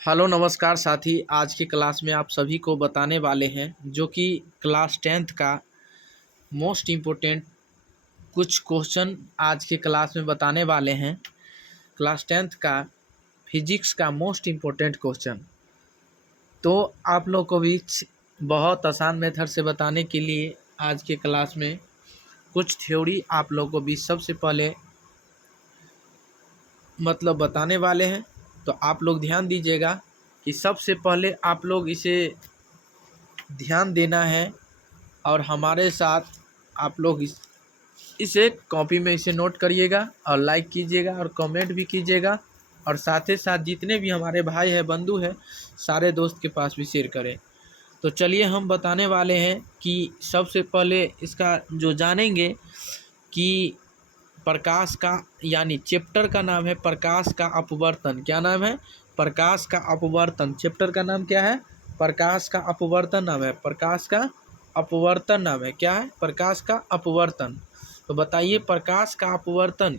Hello नमस्कार साथी। आज की क्लास में आप सभी को बताने वाले हैं जो कि क्लास टेंथ का मोस्ट इम्पोर्टेंट कुछ क्वेश्चन आज की क्लास में बताने वाले हैं। क्लास टेंथ का फिजिक्स का मोस्ट इम्पोर्टेंट क्वेश्चन तो आप लोग को भी बहुत आसान मेथड से बताने के लिए आज के क्लास में कुछ थ्योरी आप लोग को भी सबसे पहले बताने वाले हैं। तो आप लोग ध्यान दीजिएगा कि सबसे पहले आप लोग इसे ध्यान देना है और हमारे साथ आप लोग इसे कॉपी में इसे नोट करिएगा और लाइक कीजिएगा और कमेंट भी कीजिएगा और साथ ही साथ जितने भी हमारे भाई है बंधु है सारे दोस्त के पास भी शेयर करें। तो चलिए हम बताने वाले हैं कि सबसे पहले इसका जो जानेंगे कि प्रकाश का यानी चैप्टर का नाम है प्रकाश का अपवर्तन। क्या नाम है? प्रकाश का अपवर्तन। चैप्टर का नाम क्या है? प्रकाश का अपवर्तन नाम है। प्रकाश का अपवर्तन नाम है। क्या है? प्रकाश का अपवर्तन। तो बताइए प्रकाश का अपवर्तन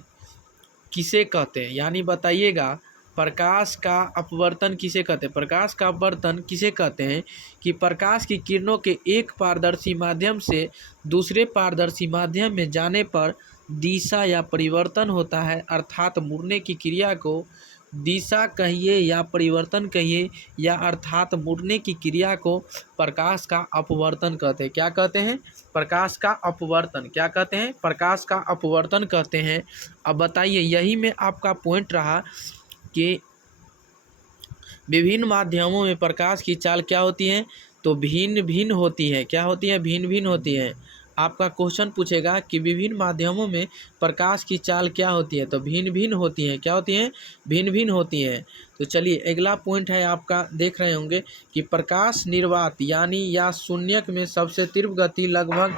किसे कहते हैं? यानी बताइएगा प्रकाश का अपवर्तन किसे कहते हैं? प्रकाश का अपवर्तन किसे कहते हैं कि प्रकाश की किरणों के एक पारदर्शी माध्यम से दूसरे पारदर्शी माध्यम में जाने पर दिशा या परिवर्तन होता है, अर्थात मुड़ने की क्रिया को दिशा कहिए या परिवर्तन कहिए या अर्थात मुड़ने की क्रिया को प्रकाश का अपवर्तन कहते हैं। क्या कहते हैं? प्रकाश का अपवर्तन। क्या कहते हैं? प्रकाश का अपवर्तन कहते हैं। अब बताइए, यही में आपका पॉइंट रहा कि विभिन्न माध्यमों में प्रकाश की चाल क्या होती है? तो भिन्न भिन्न होती है। क्या होती है? भिन्न भिन्न होती है। आपका क्वेश्चन पूछेगा कि विभिन्न माध्यमों में प्रकाश की चाल क्या होती है? तो भिन्न भिन्न होती है। क्या होती है? भिन्न भिन्न होती है। तो चलिए अगला पॉइंट है आपका, देख रहे होंगे कि प्रकाश निर्वात यानी या शून्यक में सबसे तीव्र गति लगभग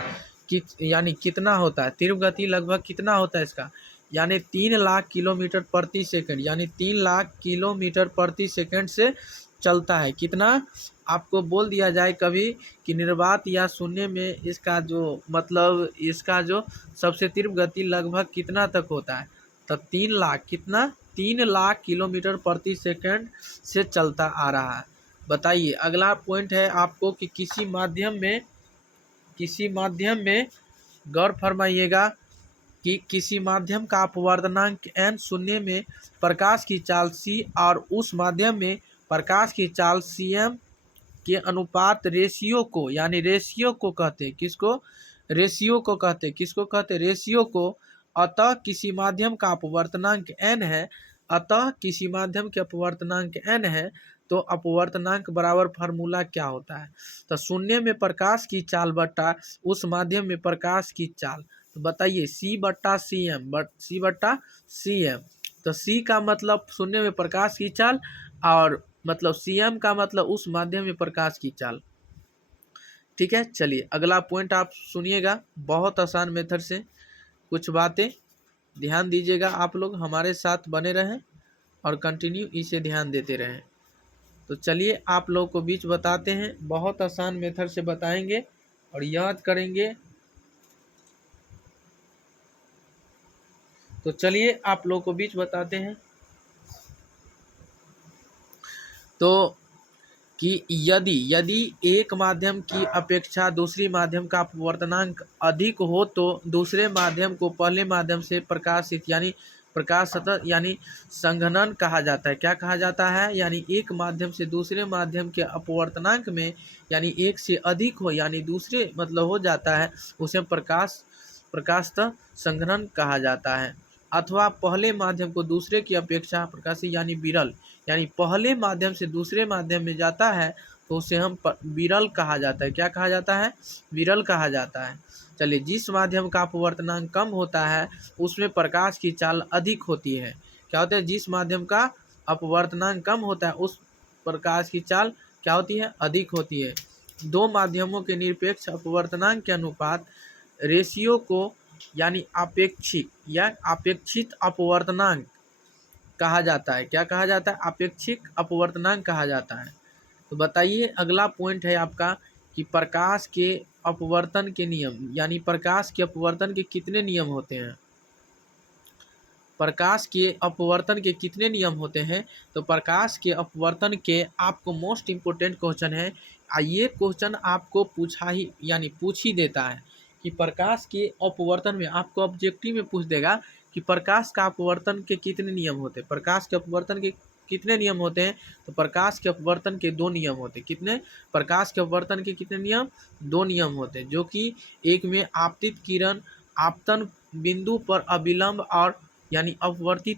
कितना होता है? तीव्र गति लगभग कितना होता है इसका? यानी 3 लाख किलोमीटर प्रति सेकंड, यानी 3 लाख किलोमीटर प्रति सेकंड से चलता है। कितना? आपको बोल दिया जाए कभी कि निर्वात या शून्य में इसका जो सबसे तीव्र गति लगभग कितना तक होता है? तो 3 लाख, कितना? 3 लाख किलोमीटर प्रति सेकंड से चलता आ रहा है। बताइए अगला पॉइंट है आपको कि किसी माध्यम में गौर फरमाइएगा कि किसी माध्यम का अपवर्तनांक n शून्य में प्रकाश की चाल c और उस माध्यम में प्रकाश की चाल cm के अनुपात रेशियो को, यानी रेशियो को कहते हैं। किसको? रेशियो को कहते हैं। किसको कहते हैं? रेशियो को। अतः किसी माध्यम का अपवर्तनांक n है, अतः किसी माध्यम के अपवर्तनांक n है तो अपवर्तनांक बराबर फार्मूला क्या होता है? तो शून्य में प्रकाश की चाल बट्टा उस माध्यम में प्रकाश की चाल। तो बताइए c बट्टा सी एम, सी बट्टा सी एम। तो c का मतलब शून्य में प्रकाश की चाल और cm का मतलब उस माध्यम में प्रकाश की चाल। ठीक है, चलिए अगला पॉइंट आप सुनिएगा, बहुत आसान मेथड से कुछ बातें ध्यान दीजिएगा। आप लोग हमारे साथ बने रहें और कंटिन्यू इसे ध्यान देते रहें। तो चलिए आप लोग को बीच बताते हैं, बहुत आसान मेथड से बताएंगे और याद करेंगे। तो चलिए आप लोग को बीच बताते हैं तो कि यदि एक माध्यम की अपेक्षा दूसरी माध्यम का अपवर्तनांक अधिक हो तो दूसरे माध्यम को पहले माध्यम से प्रकाशित यानी प्रकाश सतह यानी संघनन कहा जाता है। क्या कहा जाता है? यानी एक माध्यम से दूसरे माध्यम के अपवर्तनांक में यानी एक से अधिक हो यानी दूसरे हो जाता है, उसे प्रकाशतः संघनन कहा जाता है। अथवा पहले माध्यम को दूसरे की अपेक्षा प्रकाशी यानी विरल, यानी पहले माध्यम से दूसरे माध्यम में जाता है तो उसे हम विरल कहा जाता है। क्या कहा जाता है? विरल कहा जाता है। चलिए, जिस माध्यम का अपवर्तनांक कम होता है उसमें प्रकाश की चाल अधिक होती है। क्या होता है? जिस माध्यम का अपवर्तनांक कम होता है उस प्रकाश की चाल क्या होती है? अधिक होती है। दो माध्यमों के निरपेक्ष अपवर्तनांक के अनुपात रेशियो को यानी आपेक्षिक या अपेक्षित अपवर्तनांक कहा जाता है। क्या कहा जाता है? अपेक्षिक अपवर्तनांक कहा जाता है। तो बताइए अगला पॉइंट है आपका कि प्रकाश के अपवर्तन के नियम, यानी प्रकाश के अपवर्तन के कितने नियम होते हैं? प्रकाश के अपवर्तन के कितने नियम होते हैं? तो प्रकाश के अपवर्तन के आपको मोस्ट इम्पोर्टेंट क्वेश्चन है, ये क्वेश्चन आपको पूछ ही देता है कि प्रकाश के अपवर्तन में आपको ऑब्जेक्टिव में पूछ देगा कि प्रकाश का अपवर्तन के कितने नियम होते हैं। प्रकाश के अपवर्तन के कितने नियम होते हैं? तो प्रकाश के अपवर्तन के 2 नियम होते हैं। कितने? प्रकाश के अपवर्तन के कितने नियम? 2 नियम होते हैं, जो कि एक में आपतित किरण आपतन बिंदु पर अविलंब और अपवर्तित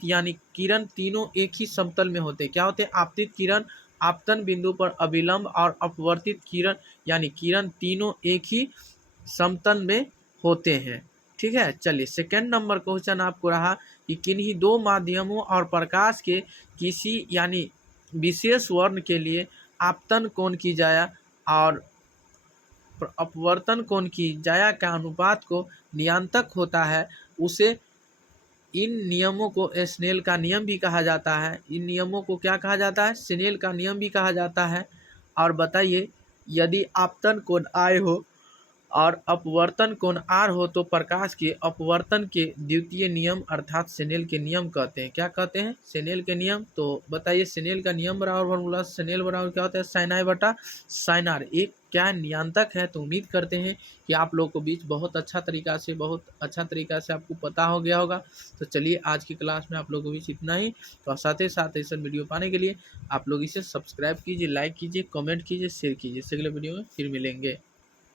किरण तीनों एक ही समतल में होते हैं। क्या होते हैं? आपतित किरण आपतन बिंदु पर अविलंब और अपवर्तित किरण किरण तीनों एक ही समतल में होते हैं। ठीक है, चलिए सेकंड नंबर क्वेश्चन आपको रहा कि किन्हीं 2 माध्यमों और प्रकाश के किसी विशेष वर्ण के लिए आपतन कोण की जाया और अपवर्तन कोण की जाया का अनुपात को नियंतक होता है, उसे इन नियमों को स्नेल का नियम भी कहा जाता है। इन नियमों को क्या कहा जाता है? स्नेल का नियम भी कहा जाता है। और बताइए, यदि आपतन कोण I हो और अपवर्तन कोण R हो तो प्रकाश के अपवर्तन के द्वितीय नियम अर्थात स्नेल के नियम कहते हैं। क्या कहते हैं? स्नेल के नियम। तो बताइए, स्नेल का नियम बराबर फॉर्मूला स्नेल बराबर क्या होता है? साइन I बटा साइन R। एक क्या नियंतक है। तो उम्मीद करते हैं कि आप लोग को बीच बहुत अच्छा तरीका से आपको पता हो गया होगा। तो चलिए, आज की क्लास में आप लोगों को बीच इतना ही। तो साथ ही साथ ऐसा वीडियो पाने के लिए आप लोग इसे सब्सक्राइब कीजिए, लाइक कीजिए, कमेंट कीजिए, शेयर कीजिए। अगले वीडियो में फिर मिलेंगे।